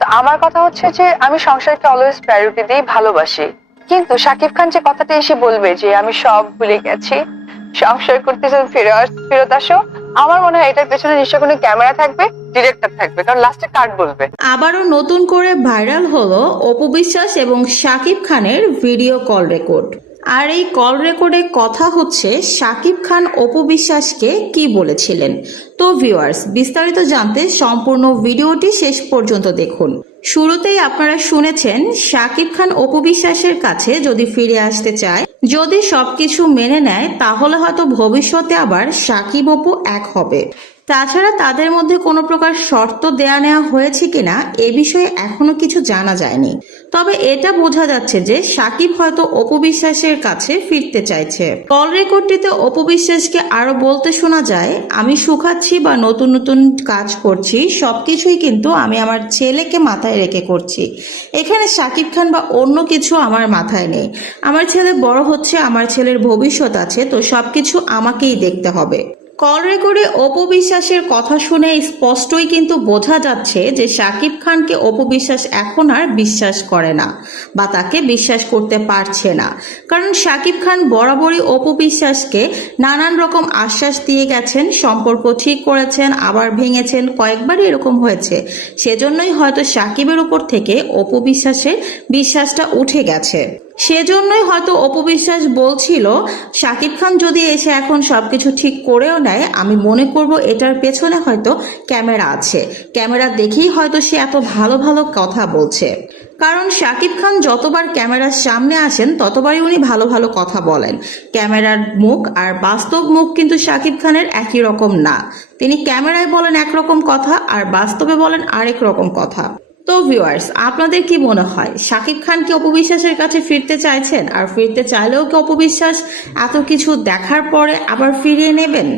তো আমার কথা হচ্ছে যে আমি সংসারকে অলওয়েজ প্রায়োরিটি দিই ভালোবাসি। কিন্তু শাকিব খান যে কথাটা এসে বলবে যে আমি সব ভুলে গেছি সংসার করতে চাই, ফিরে আস ফেরত আসো আমার মনে হয় এটার পেছনে নিশ্চয় কোনো ক্যামেরা থাকবে ডিরেক্টর থাকবে কারণ লাস্টে কার্ড বলবে। আবারও নতুন করে ভাইরাল হলো অপবিশ্বাস এবং শাকিব খানের ভিডিও কল রেকর্ড আর এই কল রেকর্ডে কথা হচ্ছে শাকিব খান অপু বিশ্বাসকে কি বলেছিলেন? তো ভিউয়ার্স বিস্তারিত জানতে সম্পূর্ণ ভিডিওটি শেষ পর্যন্ত দেখুন। শুরুতেই আপনারা শুনেছেন শাকিব খান অপু বিশ্বাসের কাছে যদি ফিরে আসতে চায়, যদি সবকিছু মেনে নেয়, তাহলে হয়তো ভবিষ্যতে আবার সাকিব অপু এক হবে। তাছাড়া তাদের মধ্যে কোনো প্রকার শর্ত দেয়া নেওয়া হয়েছে কিনা এ বিষয়ে এখনও কিছু জানা যায়নি। তবে এটা বোঝা যাচ্ছে যে সাকিব হয়তো অপবিশ্বাসের কাছে ফিরতে চাইছে। কল রেকর্ডটিতে অপু বিশ্বাসকে আরও বলতে শোনা যায়, আমি শুকাচ্ছি বা নতুন নতুন কাজ করছি, সবকিছুই কিন্তু আমি আমার ছেলেকে মাথায় রেখে করছি। এখানে সাকিব খান বা অন্য কিছু আমার মাথায় নেই। আমার ছেলে বড় হচ্ছে, আমার ছেলের ভবিষ্যৎ আছে, তো সবকিছু আমাকেই দেখতে হবে। কল রেকর্ডে অপু বিশ্বাসের কথা শুনে স্পষ্টই কিন্তু বোঝা যাচ্ছে যে শাকিব খানকে অপু বিশ্বাস এখন আর বিশ্বাস করে না বা তাকে বিশ্বাস করতে পারছে না। কারণ শাকিব খান বরাবরই অপু বিশ্বাসকে নানান রকম আশ্বাস দিয়ে গেছেন, সম্পর্ক ঠিক করেছেন, আবার ভেঙেছেন, কয়েকবারই এরকম হয়েছে। সেজন্যই হয়তো সাকিবের উপর থেকে অপু বিশ্বাসের বিশ্বাসটা উঠে গেছে। সেজন্যই হয়তো অপবিশ্বাস বলছিল, শাকিব খান যদি এসে এখন সবকিছু ঠিক করেও নেয়, আমি মনে করব এটার পেছনে হয়তো ক্যামেরা আছে। ক্যামেরা দেখেই হয়তো সে এত ভালো ভালো কথা বলছে। কারণ শাকিব খান যতবার ক্যামেরার সামনে আসেন, ততবারই উনি ভালো ভালো কথা বলেন। ক্যামেরার মুখ আর বাস্তব মুখ কিন্তু শাকিব খানের একই রকম না। তিনি ক্যামেরায় বলেন একরকম কথা আর বাস্তবে বলেন আরেক রকম কথা। তো ভিউয়ার্স আপনাদের কি মনে হয়? শাকিব খান কি অপবিশ্বাসের কাছে ফিরতে চাইছেন? আর ফিরতে চাইলেও কি অপবিশ্বাস এত কিছু দেখার পরে আবার ফিরিয়ে নেবেন?